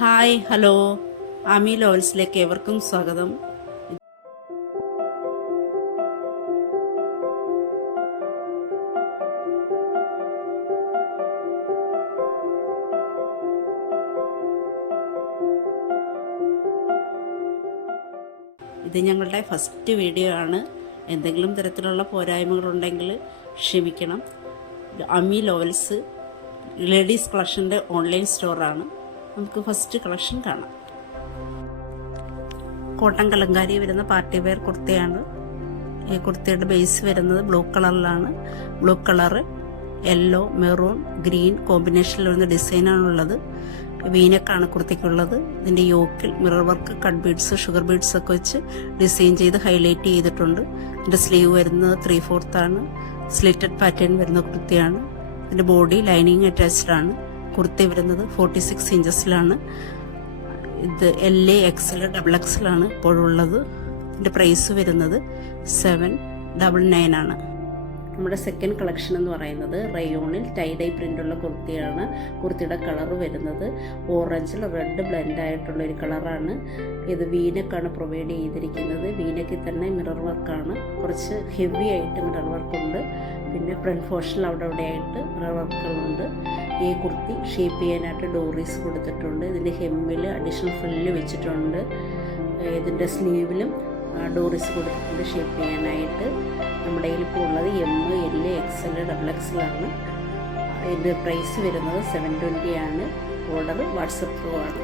Hi hello Ami ലോവൽസിലേക്ക് ഏവർക്കും സ്വാഗതം. ഇത് ഞങ്ങളുടെ ഫസ്റ്റ് വീഡിയോ ആണ്. എന്തെങ്കിലും തരത്തിലുള്ള പോരായ്മകളുണ്ടെങ്കിൽ ക്ഷമിക്കണം. ആമി ലോവൽസ് ലേഡീസ് കളക്ഷൻ്റെ ഓൺലൈൻ സ്റ്റോറാണ്. നമുക്ക് ഫസ്റ്റ് കളക്ഷൻ കാണാം. കോട്ടൺ കലങ്കാരി വരുന്ന പാർട്ടി വെയർ കുർത്തയാണ്. ഈ കുർത്തയുടെ ബേസ് വരുന്നത് ബ്ലൂ കളറിലാണ്. Blue colour, yellow, maroon, green കോമ്പിനേഷനിൽ വരുന്ന ഡിസൈനാണുള്ളത്. വീനക്കാണ് കുർത്തയ്ക്കുള്ളത്. ഇതിൻ്റെ യോക്കിൽ mirror work, cut beads, sugar beads ഒക്കെ വെച്ച് ഡിസൈൻ ചെയ്ത് ഹൈലൈറ്റ് ചെയ്തിട്ടുണ്ട്. ഇതിൻ്റെ സ്ലീവ് വരുന്നത് 3/4 ആണ്. സ്ലിറ്റഡ് പാറ്റേൺ വരുന്ന കുർത്തയാണ്. ഇതിൻ്റെ ബോഡി ലൈനിങ് അറ്റാച്ച്ഡ് ആണ്. കുർത്തി വരുന്നത് 46 ഇഞ്ചസിലാണ്. ഇത് LA, XL, XXL ആണ് ഇപ്പോഴുള്ളത്. ഇതിൻ്റെ പ്രൈസ് വരുന്നത് 799 ആണ്. നമ്മുടെ സെക്കൻഡ് കളക്ഷൻ എന്ന് പറയുന്നത് റയോണിൽ ടൈഡൈ പ്രിൻ്റുള്ള കുർത്തിയാണ്. കുർത്തിയുടെ കളർ വരുന്നത് ഓറഞ്ചിൽ റെഡ് ബ്ലെൻഡ് ആയിട്ടുള്ള ഒരു കളറാണ്. ഇത് വീനക്കാണ് പ്രൊവൈഡ് ചെയ്തിരിക്കുന്നത്. വീനക്കിൽ തന്നെ മിറർ വർക്കാണ്. കുറച്ച് ഹെവി ആയിട്ട് മിറർ വർക്കുണ്ട്. പിന്നെ ഫ്രണ്ട് പോർഷനിൽ അവിടെ ആയിട്ട് മിറർ വർക്കുകളുണ്ട്. ഈ കുർത്തി ഷേപ്പ് ചെയ്യാനായിട്ട് ഡോറീസ് കൊടുത്തിട്ടുണ്ട്. ഇതിൻ്റെ ഹെമ്മിൽ അഡീഷണൽ ഫ്രില്ല് വെച്ചിട്ടുണ്ട്. ഇതിൻ്റെ സ്ലീവിലും ഡോറീസ് കൊടുത്തിട്ടുണ്ട് ഷേപ്പ് ചെയ്യാനായിട്ട്. നമ്മുടെ കയ്യിലിപ്പോൾ ഉള്ളത് M, L, XL, XXL ആണ്. ഇതിൻ്റെ പ്രൈസ് വരുന്നത് 720 ആണ്. ഓർഡർ വാട്സപ്പ് ത്രൂ ആണ്.